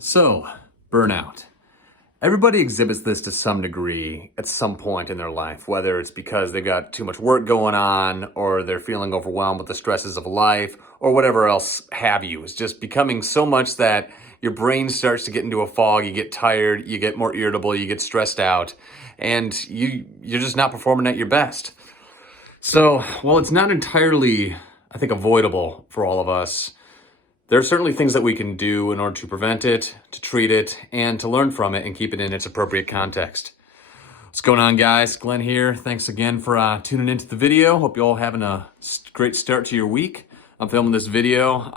So, burnout. Everybody exhibits this to some degree at some point in their life, whether it's because they've got too much work going on, or they're feeling overwhelmed with the stresses of life, or whatever else have you. It's just becoming so much that your brain starts to get into a fog, you get tired, you get more irritable, you get stressed out, and you're just not performing at your best. So, while it's not entirely, I think, avoidable for all of us, there are certainly things that we can do in order to prevent it, to treat it, and to learn from it and keep it in its appropriate context. What's going on, guys? Glenn here. Thanks again for tuning into the video. Hope you're all having a great start to your week. I'm filming this video,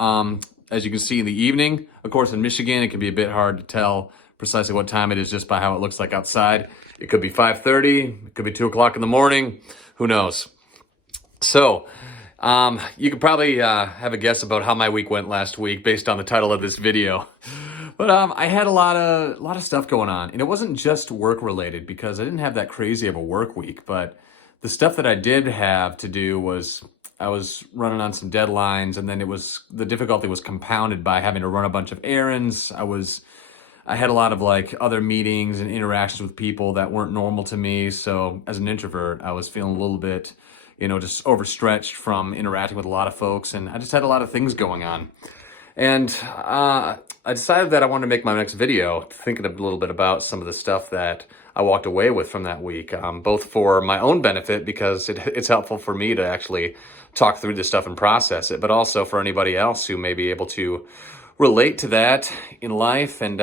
as you can see, in the evening. Of course, in Michigan, it can be a bit hard to tell precisely what time it is just by how it looks like outside. It could be 5:30, it could be 2 o'clock in the morning, who knows? So, you could probably have a guess about how my week went last week based on the title of this video. But I had a lot of stuff going on, and it wasn't just work related because I didn't have that crazy of a work week. But the stuff that I did have to do was I was running on some deadlines, and then the difficulty was compounded by having to run a bunch of errands. I had a lot of like other meetings and interactions with people that weren't normal to me. So as an introvert, I was feeling a little bit, just overstretched from interacting with a lot of folks, and I just had a lot of things going on. And I decided that I wanted to make my next video thinking a little bit about some of the stuff that I walked away with from that week, both for my own benefit because it's helpful for me to actually talk through this stuff and process it, but also for anybody else who may be able to relate to that in life and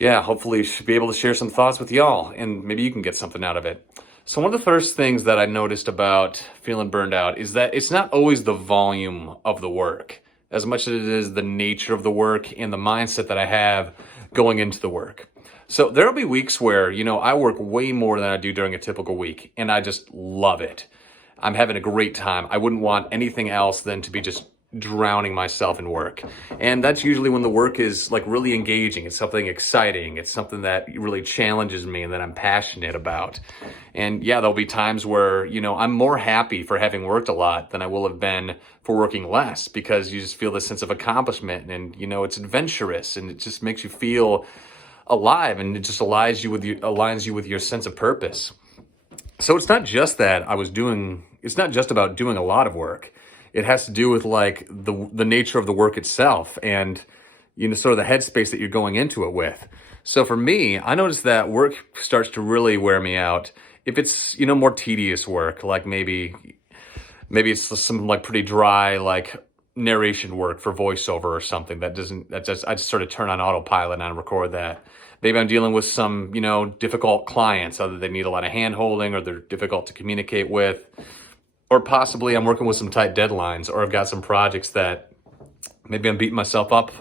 hopefully should be able to share some thoughts with y'all, and maybe you can get something out of it. So one of the first things that I noticed about feeling burned out is that it's not always the volume of the work as much as it is the nature of the work and the mindset that I have going into the work. So there'll be weeks where, I work way more than I do during a typical week, and I just love it. I'm having a great time. I wouldn't want anything else than to be just drowning myself in work. And that's usually when the work is like really engaging. It's something exciting. It's something that really challenges me and that I'm passionate about. And there'll be times where, I'm more happy for having worked a lot than I will have been for working less, because you just feel this sense of accomplishment and, it's adventurous and it just makes you feel alive, and it just aligns you with your sense of purpose. So it's not just it's not just about doing a lot of work. It has to do with like the nature of the work itself and, sort of the headspace that you're going into it with. So for me, I noticed that work starts to really wear me out if it's, more tedious work, like maybe it's some like pretty dry, like narration work for voiceover or something I just sort of turn on autopilot and record that. Maybe I'm dealing with some, difficult clients, either they need a lot of hand holding or they're difficult to communicate with. Or possibly I'm working with some tight deadlines, or I've got some projects that maybe I'm beating myself up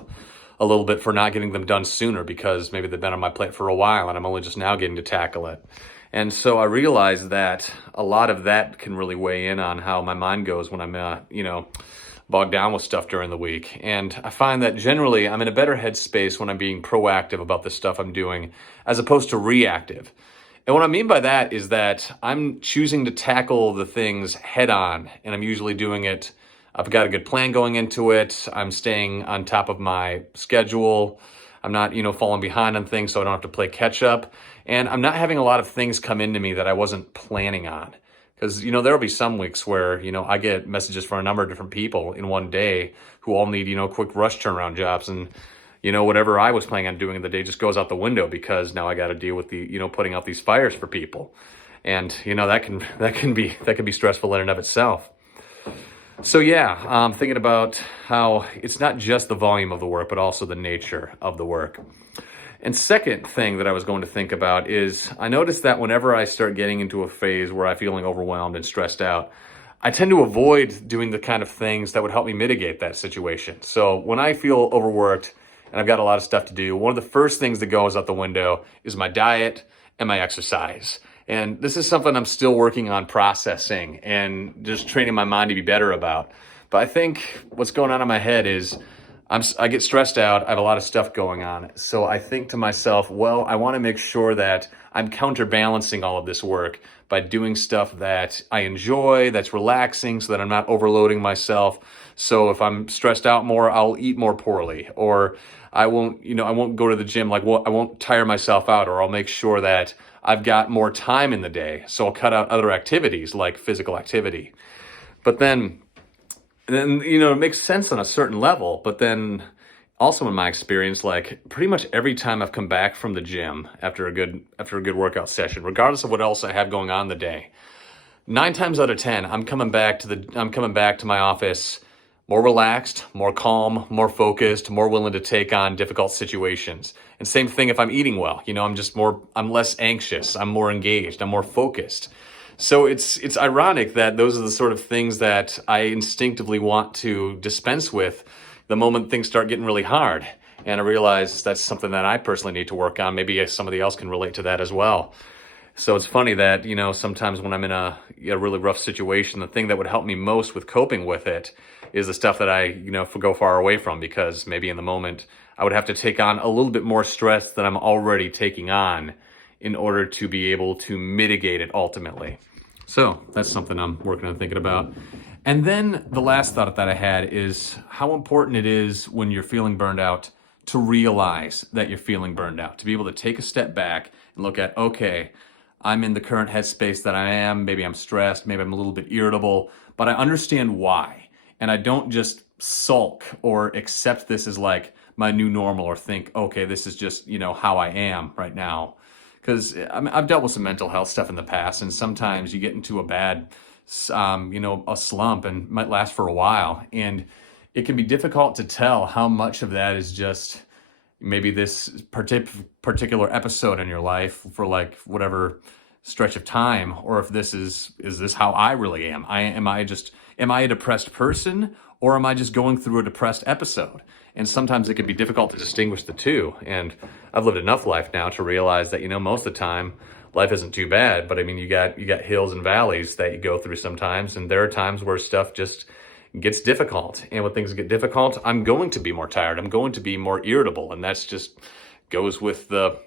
a little bit for not getting them done sooner because maybe they've been on my plate for a while and I'm only just now getting to tackle it. And so I realized that a lot of that can really weigh in on how my mind goes when I'm, bogged down with stuff during the week. And I find that generally I'm in a better headspace when I'm being proactive about the stuff I'm doing as opposed to reactive. And what I mean by that is that I'm choosing to tackle the things head on, and I'm usually doing it. I've got a good plan going into it. I'm staying on top of my schedule. I'm not, falling behind on things so I don't have to play catch up. And I'm not having a lot of things come into me that I wasn't planning on. Because, there'll be some weeks where, I get messages from a number of different people in one day who all need, quick rush turnaround jobs. And whatever I was planning on doing in the day just goes out the window because now I got to deal with the, putting out these fires for people. And, that can be stressful in and of itself. So I'm thinking about how it's not just the volume of the work, but also the nature of the work. And second thing that I was going to think about is I noticed that whenever I start getting into a phase where I'm feeling overwhelmed and stressed out, I tend to avoid doing the kind of things that would help me mitigate that situation. So when I feel overworked, and I've got a lot of stuff to do, one of the first things that goes out the window is my diet and my exercise. And this is something I'm still working on processing and just training my mind to be better about. But I think what's going on in my head is I get stressed out. I have a lot of stuff going on. So I think to myself, well, I want to make sure that I'm counterbalancing all of this work by doing stuff that I enjoy, that's relaxing, so that I'm not overloading myself. So if I'm stressed out more, I'll eat more poorly, or I won't go to the gym. Like, well, I won't tire myself out, or I'll make sure that I've got more time in the day. So I'll cut out other activities like physical activity. But then, it makes sense on a certain level, but then also in my experience, like pretty much every time I've come back from the gym after a good workout session, regardless of what else I have going on the day, 9 times out of 10, I'm coming back to my office more relaxed, more calm, more focused, more willing to take on difficult situations. And same thing if I'm eating well, I'm less anxious, I'm more engaged, I'm more focused. So it's ironic that those are the sort of things that I instinctively want to dispense with the moment things start getting really hard. And I realize that's something that I personally need to work on. Maybe somebody else can relate to that as well. So it's funny that, sometimes when I'm in a really rough situation, the thing that would help me most with coping with it is the stuff that I, go far away from, because maybe in the moment I would have to take on a little bit more stress than I'm already taking on in order to be able to mitigate it ultimately. So that's something I'm working on thinking about. And then the last thought that I had is how important it is when you're feeling burned out to realize that you're feeling burned out, to be able to take a step back and look at, okay, I'm in the current headspace that I am. Maybe I'm stressed, maybe I'm a little bit irritable, but I understand why. And I don't just sulk or accept this as like my new normal, or think, okay, this is just, how I am right now. Because I've dealt with some mental health stuff in the past, and sometimes you get into a bad, a slump, and might last for a while. And it can be difficult to tell how much of that is just maybe this particular episode in your life for like whatever stretch of time, or if this is this how I really am? Am I a depressed person, or am I just going through a depressed episode? And sometimes it can be difficult to distinguish the two. And I've lived enough life now to realize that, most of the time life isn't too bad. But I mean, you got hills and valleys that you go through sometimes. And there are times where stuff just gets difficult. And when things get difficult, I'm going to be more tired. I'm going to be more irritable. And that's just goes with the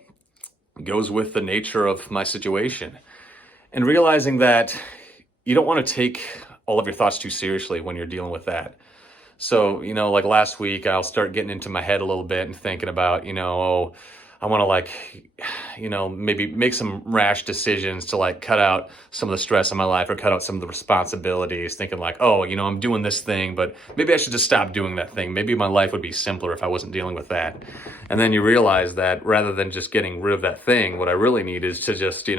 nature of my situation. And realizing that you don't want to take all of your thoughts too seriously when you're dealing with that. So, like last week, I'll start getting into my head a little bit and thinking about, I want to maybe make some rash decisions to cut out some of the stress in my life, or cut out some of the responsibilities, thinking like, oh, I'm doing this thing, but maybe I should just stop doing that thing. Maybe my life would be simpler if I wasn't dealing with that. And then you realize that rather than just getting rid of that thing, what I really need is to just,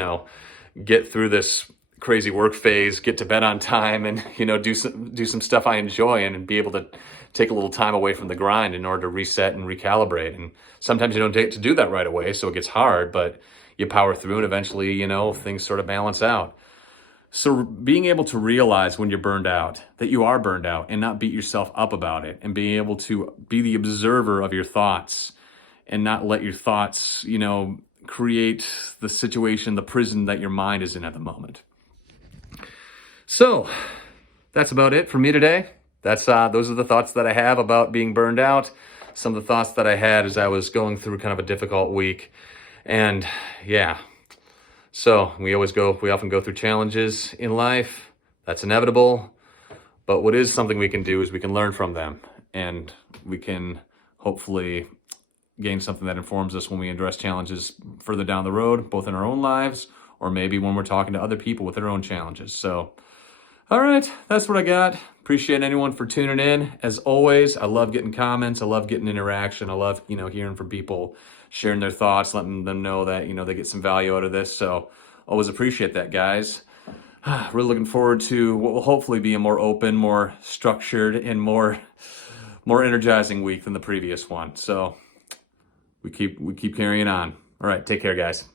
get through this crazy work phase, get to bed on time, and do some stuff I enjoy, and be able to take a little time away from the grind in order to reset and recalibrate. And sometimes you don't get to do that right away, so it gets hard, but you power through, and eventually things sort of balance out. So being able to realize when you're burned out that you are burned out, and not beat yourself up about it, and being able to be the observer of your thoughts and not let your thoughts create the situation, the prison that your mind is in at the moment. So that's about it for me today. Those are the thoughts that I have about being burned out. Some of the thoughts that I had as I was going through kind of a difficult week. And yeah, so we often go through challenges in life. That's inevitable. But what is something we can do is we can learn from them, and we can hopefully gain something that informs us when we address challenges further down the road, both in our own lives, or maybe when we're talking to other people with their own challenges. So, all right, that's what I got. Appreciate anyone for tuning in. As always, I love getting comments. I love getting interaction. I love, hearing from people, sharing their thoughts, letting them know that, they get some value out of this. So always appreciate that, guys. Really looking forward to what will hopefully be a more open, more structured, and more energizing week than the previous one. So we keep carrying on. All right, take care, guys.